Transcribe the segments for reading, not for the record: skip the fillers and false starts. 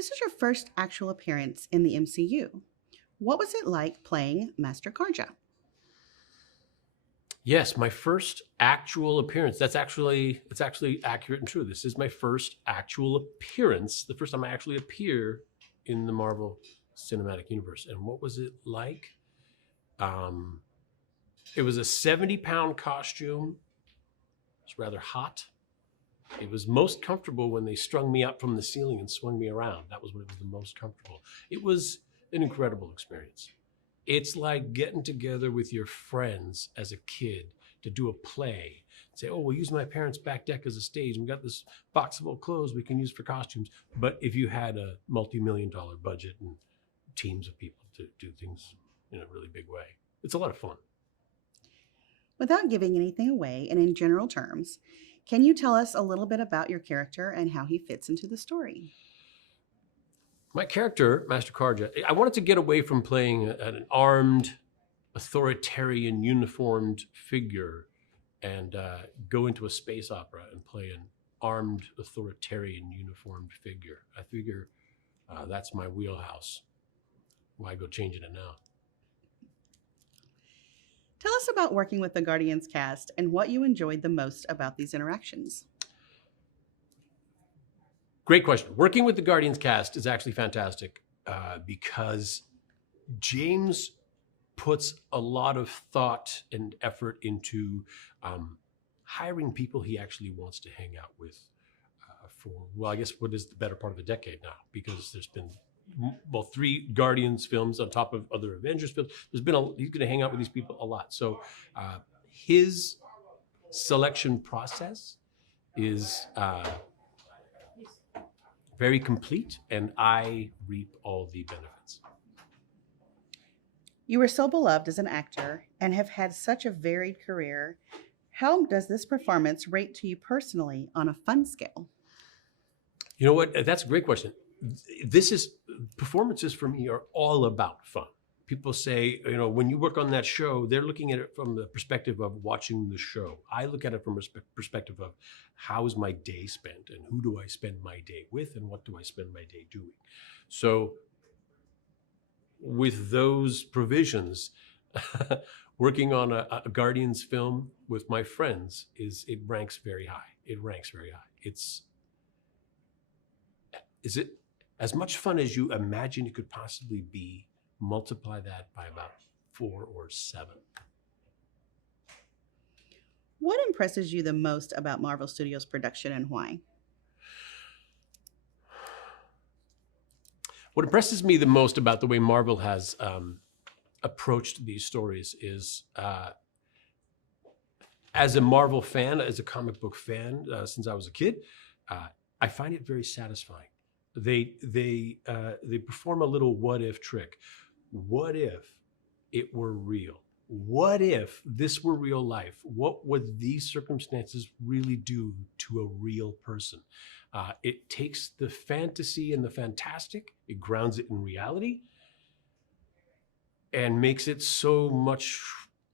This is your first actual appearance in the MCU. What was it like playing Master Karja? Yes, my first actual appearance. It's actually accurate and true. This is my first actual appearance, the first time I actually appear in the Marvel Cinematic Universe. And what was it like? It was a 70-pound costume. It's rather hot. It was most comfortable when they strung me up from the ceiling and swung me around. That was when it was the most comfortable. It was an incredible experience. It's like getting together with your friends as a kid to do a play. Say, oh, we'll use my parents' back deck as a stage. We got this box of old clothes we can use for costumes. But if you had a multi-million-dollar budget and teams of people to do things in a really big way, it's a lot of fun. Without giving anything away and in general terms, can you tell us a little bit about your character and how he fits into the story? My character, Master Karja, I wanted to get away from playing an armed, authoritarian, uniformed figure and go into a space opera and play an armed, authoritarian, uniformed figure. I figure that's my wheelhouse. Why go changing it now? Tell us about working with the Guardians cast and what you enjoyed the most about these interactions. Great question. Working with the Guardians cast is actually fantastic because James puts a lot of thought and effort into hiring people he actually wants to hang out with for, well, I guess what is the better part of a decade now, because there's been 3 Guardians films on top of other Avengers films. He's going to hang out with these people a lot. So his selection process is very complete, and I reap all the benefits. You were so beloved as an actor and have had such a varied career. How does this performance rate to you personally on a fun scale? You know what? That's a great question. Performances for me are all about fun. People say, when you work on that show, they're looking at it from the perspective of watching the show. I look at it from a perspective of how is my day spent and who do I spend my day with and what do I spend my day doing? So with those provisions, working on a Guardians film with my friends it ranks very high. It ranks very high. Is it as much fun as you imagine it could possibly be? Multiply that by about 4 or 7. What impresses you the most about Marvel Studios' production and why? What impresses me the most about the way Marvel has approached these stories is, as a Marvel fan, as a comic book fan, since I was a kid, I find it very satisfying. They perform a little what if trick. What if it were real? What if this were real life? What would these circumstances really do to a real person? It takes the fantasy and the fantastic, it grounds it in reality, and makes it so much,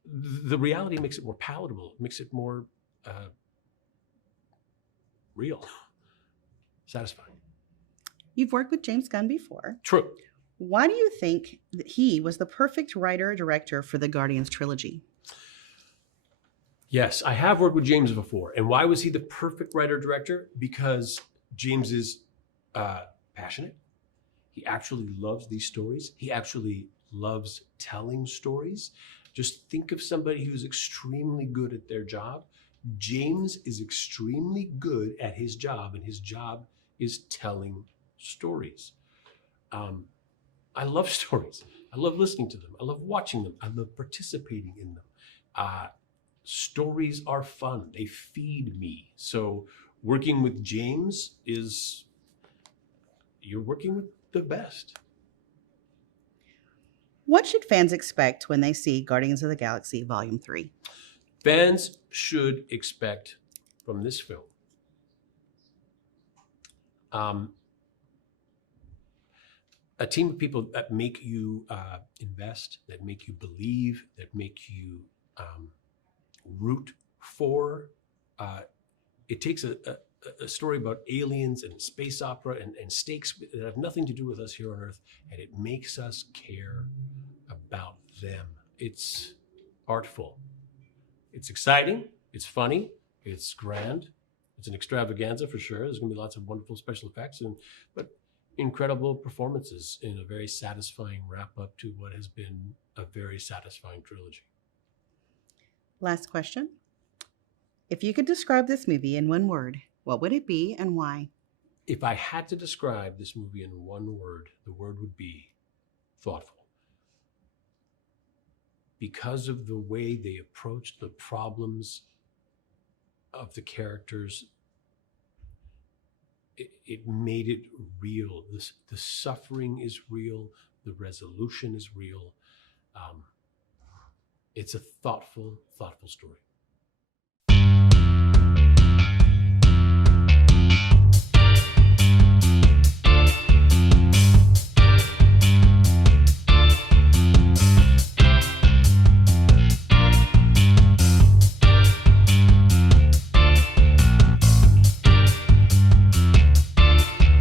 the reality makes it more palatable, makes it more real, satisfying. You've worked with James Gunn before. True. Why do you think that he was the perfect writer-director for the Guardians trilogy? Yes, I have worked with James before. And why was he the perfect writer-director? Because James is passionate. He actually loves these stories. He actually loves telling stories. Just think of somebody who's extremely good at their job. James is extremely good at his job, and his job is telling stories. I love stories. I love listening to them. I love watching them. I love participating in them. Stories are fun. They feed me. So working with James you're working with the best. What should fans expect when they see Guardians of the Galaxy Volume 3? Fans should expect from this film a team of people that make you invest, that make you believe, that make you root for. It takes a story about aliens and space opera and stakes that have nothing to do with us here on Earth, and it makes us care about them. It's artful. It's exciting. It's funny. It's grand. It's an extravaganza for sure. There's going to be lots of wonderful special effects, but incredible performances in a very satisfying wrap up to what has been a very satisfying trilogy. Last question. If you could describe this movie in one word, what would it be and why? If I had to describe this movie in one word, the word would be thoughtful. Because of the way they approached the problems of the characters, it made it real. The suffering is real. The resolution is real. It's a thoughtful story.